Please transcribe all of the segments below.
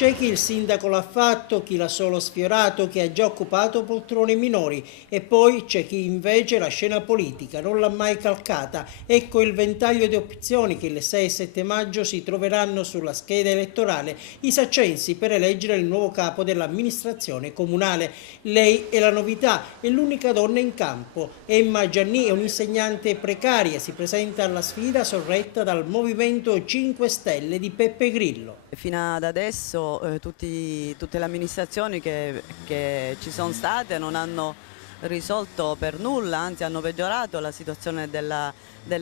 C'è chi il sindaco l'ha fatto, chi l'ha solo sfiorato, chi ha già occupato poltrone minori e poi c'è chi invece la scena politica non l'ha mai calcata. Ecco il ventaglio di opzioni che il 6 e 7 maggio si troveranno sulla scheda elettorale, i saccensi per eleggere il nuovo capo dell'amministrazione comunale. Lei è la novità, è l'unica donna in campo. Emma Gianni è un'insegnante precaria, si presenta alla sfida sorretta dal Movimento 5 Stelle di Beppe Grillo. Fino ad adesso tutte le amministrazioni che ci sono state non hanno risolto per nulla, anzi hanno peggiorato la situazione della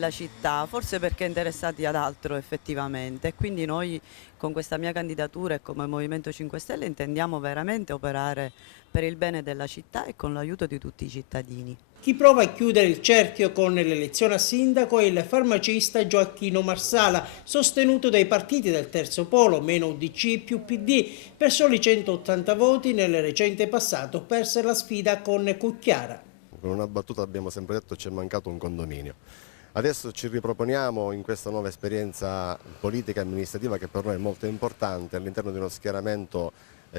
città, forse perché interessati ad altro effettivamente. E quindi noi con questa mia candidatura e come Movimento 5 Stelle intendiamo veramente operare per il bene della città e con l'aiuto di tutti i cittadini. Chi prova a chiudere il cerchio con l'elezione a sindaco è il farmacista Gioacchino Marsala, sostenuto dai partiti del terzo polo, meno UDC più PD. Per soli 180 voti nel recente passato perse la sfida con Cucchiara. Con una battuta abbiamo sempre detto che ci è mancato un condominio. Adesso ci riproponiamo in questa nuova esperienza politica e amministrativa che per noi è molto importante all'interno di uno schieramento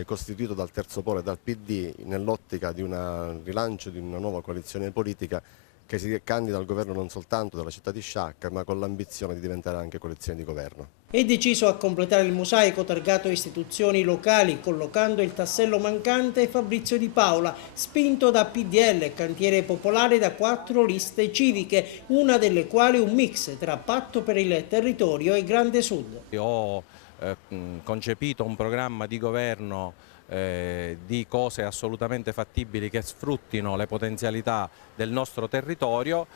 costituito dal terzo polo e dal PD nell'ottica di un rilancio di una nuova coalizione politica che si candida al governo non soltanto della città di Sciacca ma con l'ambizione di diventare anche coalizione di governo. È deciso a completare il mosaico targato istituzioni locali, collocando il tassello mancante Fabrizio Di Paola, spinto da PDL, cantiere popolare da 4 liste civiche, una delle quali un mix tra Patto per il Territorio e Grande Sud. Ho concepito un programma di governo di cose assolutamente fattibili che sfruttino le potenzialità del nostro territorio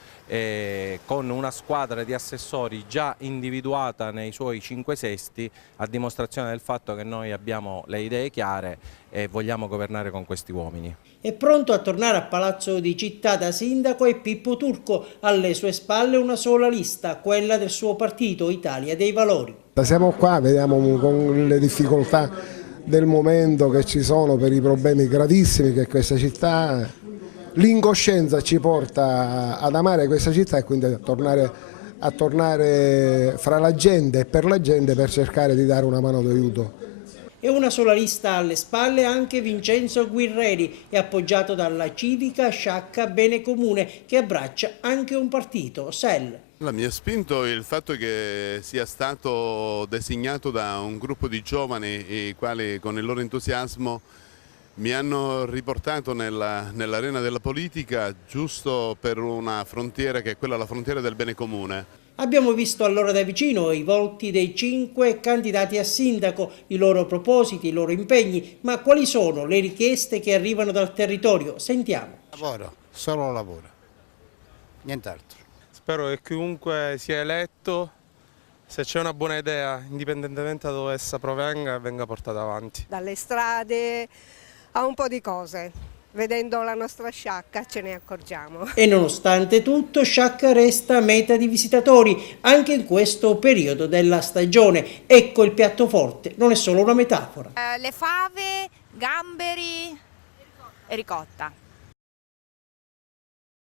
con una squadra di assessori già individuata nei suoi 5 sesti, a dimostrazione del fatto che noi abbiamo le idee chiare e vogliamo governare con questi uomini. È pronto a tornare a Palazzo di Città da sindaco è Pippo Turco, alle sue spalle una sola lista, quella del suo partito Italia dei Valori. Siamo qua, vediamo con le difficoltà del momento che ci sono per i problemi gravissimi che questa città, l'incoscienza ci porta ad amare questa città e quindi a tornare fra la gente e per la gente per cercare di dare una mano d'aiuto. E una sola lista alle spalle anche Vincenzo Guerreri, è appoggiato dalla civica Sciacca Bene Comune che abbraccia anche un partito, SEL. Mi ha spinto il fatto che sia stato designato da un gruppo di giovani i quali con il loro entusiasmo mi hanno riportato nell'arena della politica giusto per una frontiera che è quella, la frontiera del bene comune. Abbiamo visto allora da vicino i volti dei 5 candidati a sindaco, i loro propositi, i loro impegni, ma quali sono le richieste che arrivano dal territorio? Sentiamo. Lavoro, solo lavoro, nient'altro. Spero che chiunque sia eletto, se c'è una buona idea, indipendentemente da dove essa provenga, venga portata avanti. Dalle strade a un po' di cose. Vedendo la nostra Sciacca ce ne accorgiamo. E nonostante tutto Sciacca resta meta di visitatori anche in questo periodo della stagione. Ecco il piatto forte, non è solo una metafora. Le fave, gamberi e ricotta.